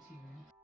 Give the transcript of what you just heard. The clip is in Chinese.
几个？